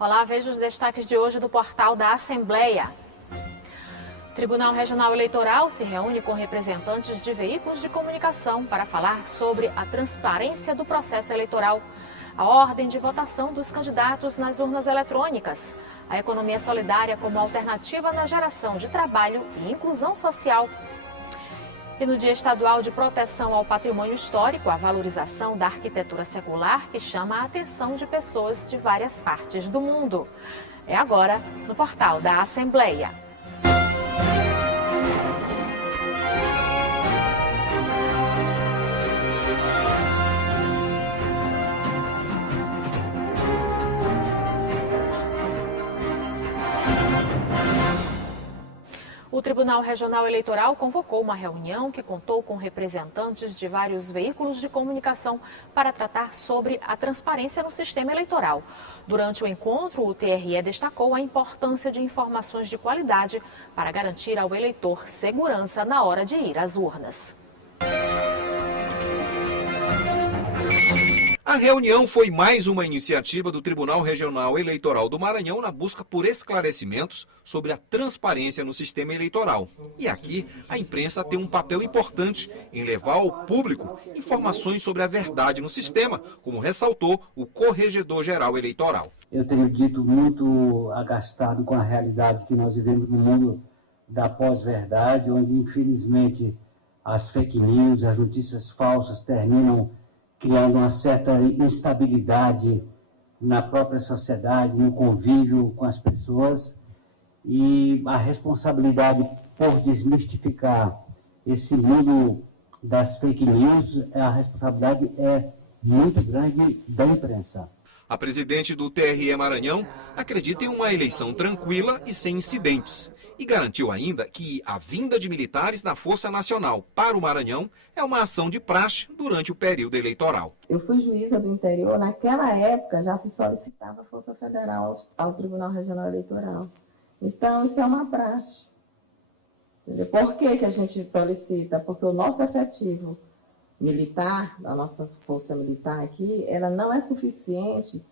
Olá, veja os destaques de hoje do portal da Assembleia. O Tribunal Regional Eleitoral se reúne com representantes de veículos de comunicação para falar sobre a transparência do processo eleitoral, a ordem de votação dos candidatos nas urnas eletrônicas, a economia solidária como alternativa na geração de trabalho e inclusão social. E no Dia Estadual de Proteção ao Patrimônio Histórico, a valorização da arquitetura secular que chama a atenção de pessoas de várias partes do mundo. É agora no portal da Assembleia. O Tribunal Regional Eleitoral convocou uma reunião que contou com representantes de vários veículos de comunicação para tratar sobre a transparência no sistema eleitoral. Durante o encontro, o TRE destacou a importância de informações de qualidade para garantir ao eleitor segurança na hora de ir às urnas. A reunião foi mais uma iniciativa do Tribunal Regional Eleitoral do Maranhão na busca por esclarecimentos sobre a transparência no sistema eleitoral. E aqui, a imprensa tem um papel importante em levar ao público informações sobre a verdade no sistema, como ressaltou o Corregedor-Geral Eleitoral. Eu tenho dito muito agastado com a realidade que nós vivemos no mundo da pós-verdade, onde, infelizmente, as fake news, as notícias falsas terminam criando uma certa instabilidade na própria sociedade, no convívio com as pessoas, e a responsabilidade por desmistificar esse mundo das fake news, a responsabilidade é muito grande da imprensa. A presidente do TRE Maranhão acredita em uma eleição tranquila e sem incidentes. E garantiu ainda que a vinda de militares da Força Nacional para o Maranhão é uma ação de praxe durante o período eleitoral. Eu fui juíza do interior, naquela época já se solicitava a Força Federal ao Tribunal Regional Eleitoral. Então, isso é uma praxe. Por que a gente solicita? Porque o nosso efetivo militar, a nossa força militar aqui, ela não é suficiente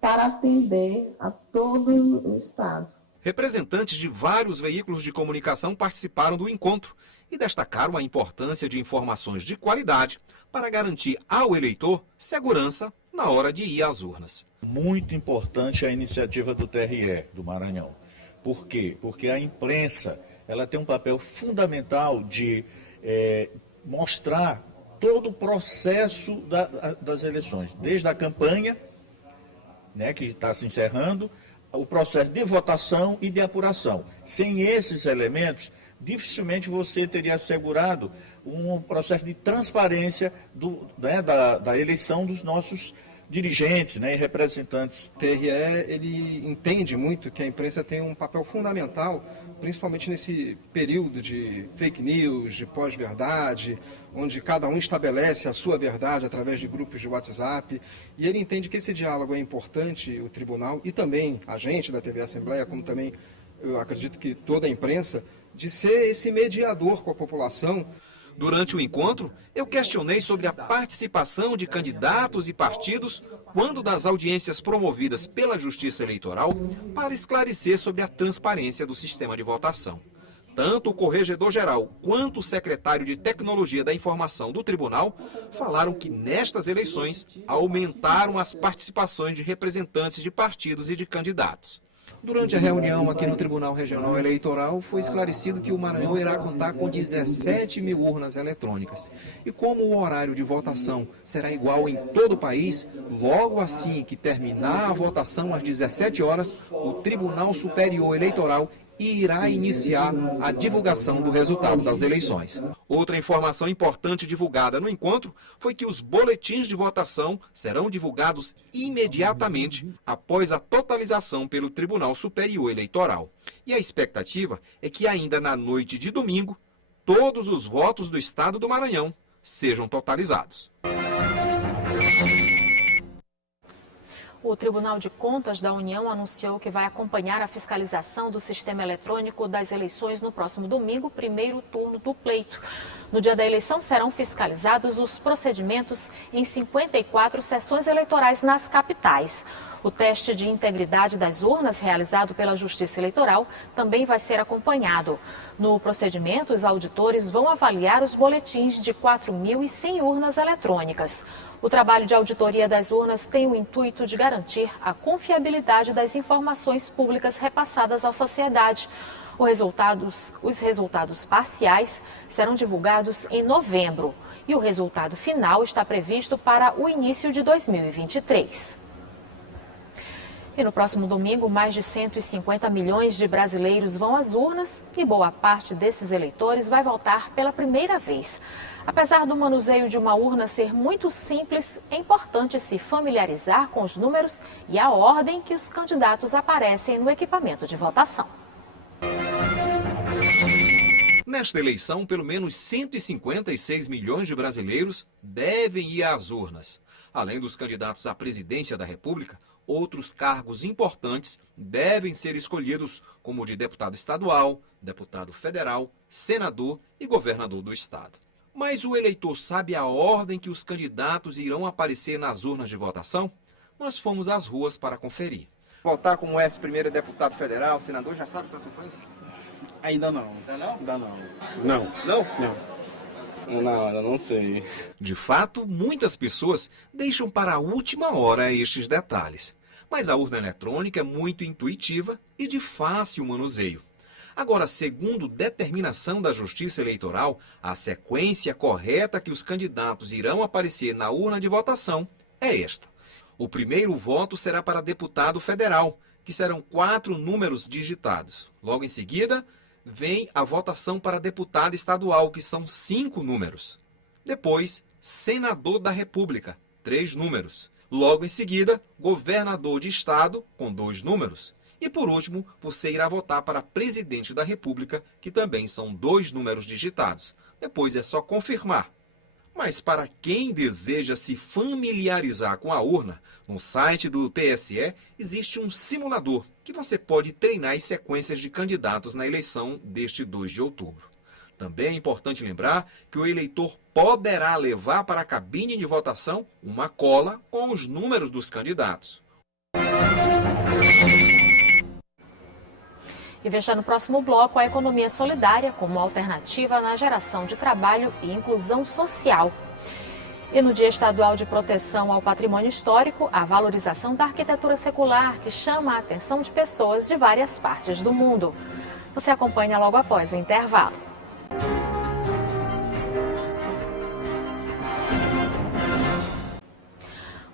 para atender a todo o Estado. Representantes de vários veículos de comunicação participaram do encontro e destacaram a importância de informações de qualidade para garantir ao eleitor segurança na hora de ir às urnas. Muito importante a iniciativa do TRE do Maranhão. Por quê? Porque a imprensa ela tem um papel fundamental de mostrar todo o processo das eleições, desde a campanha, né, que está se encerrando, o processo de votação e de apuração. Sem esses elementos, dificilmente você teria assegurado um processo de transparência da eleição dos nossos dirigentes, né, e representantes. O TRE ele entende muito que a imprensa tem um papel fundamental, principalmente nesse período de fake news, de pós-verdade, onde cada um estabelece a sua verdade através de grupos de WhatsApp. E ele entende que esse diálogo é importante, o tribunal e também a gente da TV Assembleia, como também eu acredito que toda a imprensa, de ser esse mediador com a população. Durante o encontro, eu questionei sobre a participação de candidatos e partidos quando das audiências promovidas pela Justiça Eleitoral para esclarecer sobre a transparência do sistema de votação. Tanto o Corregedor-Geral quanto o secretário de Tecnologia da Informação do Tribunal falaram que nestas eleições aumentaram as participações de representantes de partidos e de candidatos. Durante a reunião aqui no Tribunal Regional Eleitoral, foi esclarecido que o Maranhão irá contar com 17 mil urnas eletrônicas. E como o horário de votação será igual em todo o país, logo assim que terminar a votação às 17 horas, o Tribunal Superior Eleitoral irá iniciar a divulgação do resultado das eleições. Outra informação importante divulgada no encontro foi que os boletins de votação serão divulgados imediatamente após a totalização pelo Tribunal Superior Eleitoral. E a expectativa é que ainda na noite de domingo, todos os votos do Estado do Maranhão sejam totalizados. O Tribunal de Contas da União anunciou que vai acompanhar a fiscalização do sistema eletrônico das eleições no próximo domingo, primeiro turno do pleito. No dia da eleição serão fiscalizados os procedimentos em 54 sessões eleitorais nas capitais. O teste de integridade das urnas realizado pela Justiça Eleitoral também vai ser acompanhado. No procedimento, os auditores vão avaliar os boletins de 4.100 urnas eletrônicas. O trabalho de auditoria das urnas tem o intuito de garantir a confiabilidade das informações públicas repassadas à sociedade. Os resultados parciais serão divulgados em novembro e o resultado final está previsto para o início de 2023. E no próximo domingo, mais de 150 milhões de brasileiros vão às urnas e boa parte desses eleitores vai votar pela primeira vez. Apesar do manuseio de uma urna ser muito simples, é importante se familiarizar com os números e a ordem que os candidatos aparecem no equipamento de votação. Nesta eleição, pelo menos 156 milhões de brasileiros devem ir às urnas. Além dos candidatos à presidência da República, outros cargos importantes devem ser escolhidos, como o de deputado estadual, deputado federal, senador e governador do estado. Mas o eleitor sabe a ordem que os candidatos irão aparecer nas urnas de votação? Nós fomos às ruas para conferir. Votar como primeiro deputado federal, senador, já sabe essa sequência? Ainda não. Ainda não? Ainda não. Não. Não? Não. Não, eu não sei. De fato, muitas pessoas deixam para a última hora estes detalhes. Mas a urna eletrônica é muito intuitiva e de fácil manuseio. Agora, segundo determinação da Justiça Eleitoral, a sequência correta que os candidatos irão aparecer na urna de votação é esta. O primeiro voto será para deputado federal, que serão 4 números digitados. Logo em seguida, vem a votação para deputado estadual, que são 5 números. Depois, senador da República, 3 números. Logo em seguida, governador de estado, com 2 números. E por último, você irá votar para presidente da República, que também são 2 números digitados. Depois é só confirmar. Mas para quem deseja se familiarizar com a urna, no site do TSE existe um simulador que você pode treinar as sequências de candidatos na eleição deste 2 de outubro. Também é importante lembrar que o eleitor poderá levar para a cabine de votação uma cola com os números dos candidatos. E veja no próximo bloco a economia solidária como alternativa na geração de trabalho e inclusão social. E no Dia Estadual de Proteção ao Patrimônio Histórico, a valorização da arquitetura secular que chama a atenção de pessoas de várias partes do mundo. Você acompanha logo após o intervalo.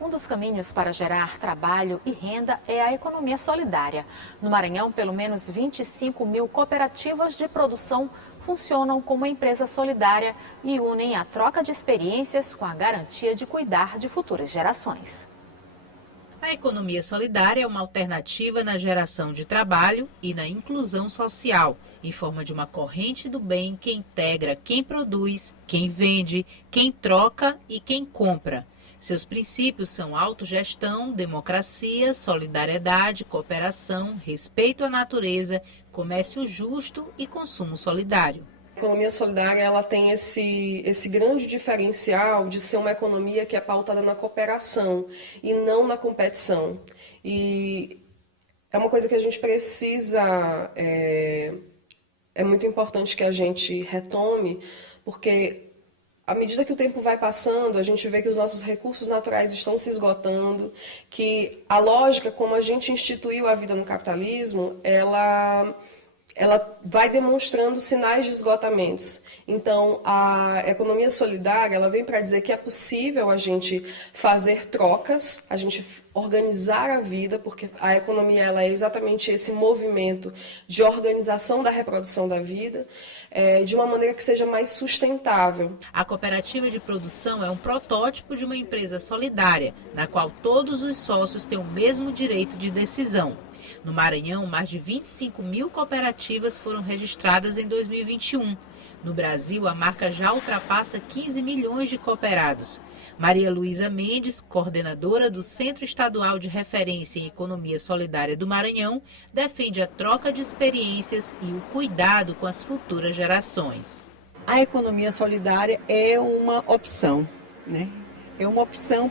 Um dos caminhos para gerar trabalho e renda é a economia solidária. No Maranhão, pelo menos 25 mil cooperativas de produção funcionam como empresa solidária e unem a troca de experiências com a garantia de cuidar de futuras gerações. A economia solidária é uma alternativa na geração de trabalho e na inclusão social, em forma de uma corrente do bem que integra quem produz, quem vende, quem troca e quem compra. Seus princípios são autogestão, democracia, solidariedade, cooperação, respeito à natureza, comércio justo e consumo solidário. A economia solidária ela tem esse grande diferencial de ser uma economia que é pautada na cooperação e não na competição. E é uma coisa que a gente precisa, é muito importante que a gente retome, porque à medida que o tempo vai passando, a gente vê que os nossos recursos naturais estão se esgotando, que a lógica como a gente instituiu a vida no capitalismo, ela vai demonstrando sinais de esgotamentos. Então, a economia solidária, ela vem para dizer que é possível a gente fazer trocas, a gente organizar a vida, porque a economia ela é exatamente esse movimento de organização da reprodução da vida, de uma maneira que seja mais sustentável. A cooperativa de produção é um protótipo de uma empresa solidária, na qual todos os sócios têm o mesmo direito de decisão. No Maranhão, mais de 25 mil cooperativas foram registradas em 2021. No Brasil, a marca já ultrapassa 15 milhões de cooperados. Maria Luísa Mendes, coordenadora do Centro Estadual de Referência em Economia Solidária do Maranhão, defende a troca de experiências e o cuidado com as futuras gerações. a economia solidária é uma opção, né? É uma opção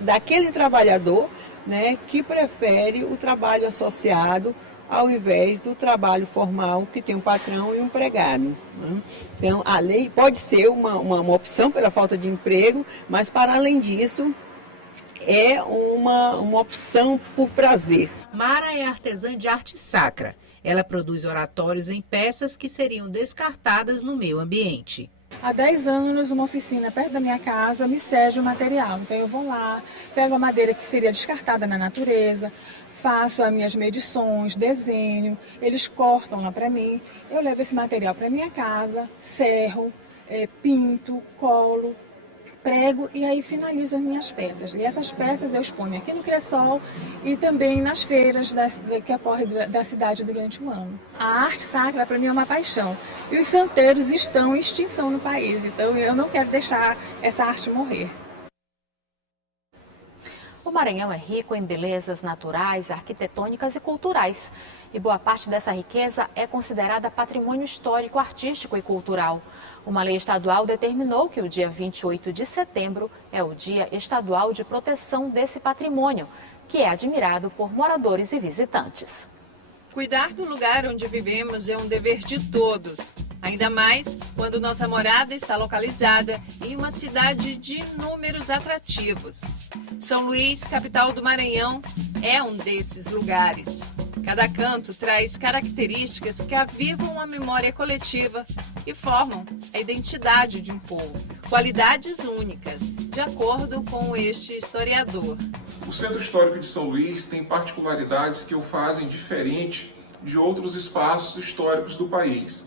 daquele trabalhador, né, que prefere o trabalho associado ao invés do trabalho formal que tem um patrão e um empregado, né? Então, a lei pode ser uma opção pela falta de emprego, mas, para além disso, é uma opção por prazer. Mara é artesã de arte sacra. Ela produz oratórios em peças que seriam descartadas no meio ambiente. Há 10 anos, uma oficina perto da minha casa me cede o material. Então eu vou lá, pego a madeira que seria descartada na natureza, faço as minhas medições, desenho, eles cortam lá para mim, eu levo esse material para minha casa, serro, pinto, colo, prego e aí finalizo as minhas peças. E essas peças eu exponho aqui no Cressol e também nas feiras que ocorrem da cidade durante o ano. A arte sacra para mim é uma paixão e os santeiros estão em extinção no país, então eu não quero deixar essa arte morrer. O Maranhão é rico em belezas naturais, arquitetônicas e culturais. E boa parte dessa riqueza é considerada patrimônio histórico, artístico e cultural. Uma lei estadual determinou que o dia 28 de setembro é o Dia Estadual de Proteção desse patrimônio, que é admirado por moradores e visitantes. Cuidar do lugar onde vivemos é um dever de todos, ainda mais quando nossa morada está localizada em uma cidade de inúmeros atrativos. São Luís, capital do Maranhão, é um desses lugares. Cada canto traz características que avivam a memória coletiva e formam a identidade de um povo. Qualidades únicas, de acordo com este historiador. O Centro Histórico de São Luís tem particularidades que o fazem diferente de outros espaços históricos do país,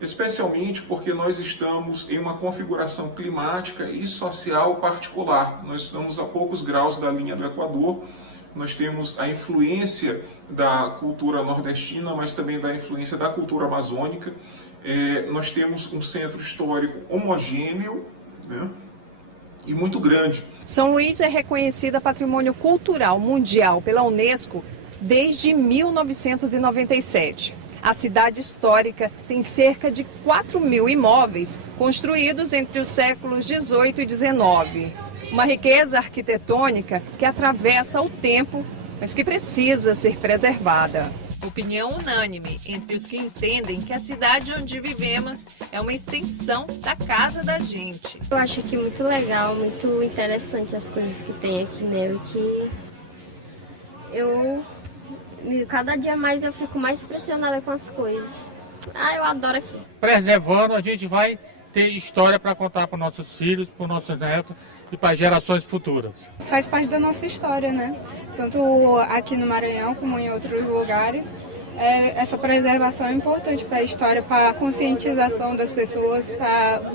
especialmente porque nós estamos em uma configuração climática e social particular. Nós estamos a poucos graus da linha do Equador, nós temos a influência da cultura nordestina, mas também da influência da cultura amazônica. Nós temos um centro histórico homogêneo, né, e muito grande. São Luís é reconhecida Patrimônio Cultural Mundial pela Unesco desde 1997. A cidade histórica tem cerca de 4.000 imóveis construídos entre os séculos 18 e 19. Uma riqueza arquitetônica que atravessa o tempo, mas que precisa ser preservada. Opinião unânime entre os que entendem que a cidade onde vivemos é uma extensão da casa da gente. Eu acho aqui muito legal, muito interessante as coisas que tem aqui nele, que cada dia mais eu fico mais impressionada com as coisas. Eu adoro aqui. Preservando, a gente vai ter história para contar para nossos filhos, para nossos netos e para gerações futuras. Faz parte da nossa história, né? Tanto aqui no Maranhão como em outros lugares. Essa preservação é importante para a história, para a conscientização das pessoas,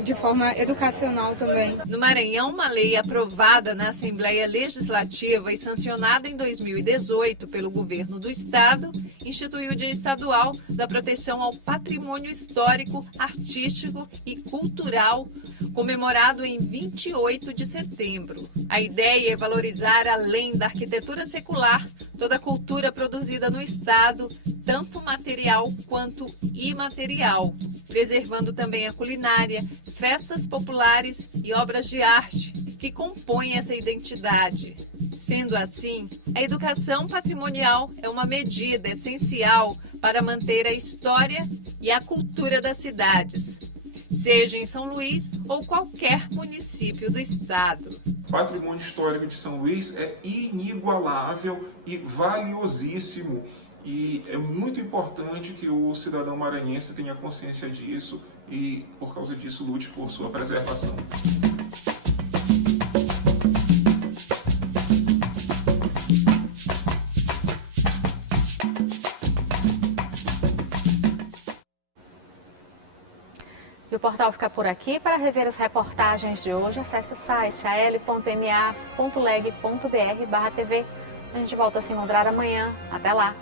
de forma educacional também. No Maranhão, uma lei aprovada na Assembleia Legislativa e sancionada em 2018 pelo governo do estado, instituiu o Dia Estadual da Proteção ao Patrimônio Histórico, Artístico e Cultural, comemorado em 28 de setembro. A ideia é valorizar, além da arquitetura secular, toda a cultura produzida no estado, tanto material quanto imaterial, preservando também a culinária, festas populares e obras de arte que compõem essa identidade. Sendo assim, a educação patrimonial é uma medida essencial para manter a história e a cultura das cidades, seja em São Luís ou qualquer município do estado. O patrimônio histórico de São Luís é inigualável e valiosíssimo. E é muito importante que o cidadão maranhense tenha consciência disso e, por causa disso, lute por sua preservação. E o portal fica por aqui. Para rever as reportagens de hoje, acesse o site al.ma.leg.br/tv. A gente volta a se encontrar amanhã. Até lá!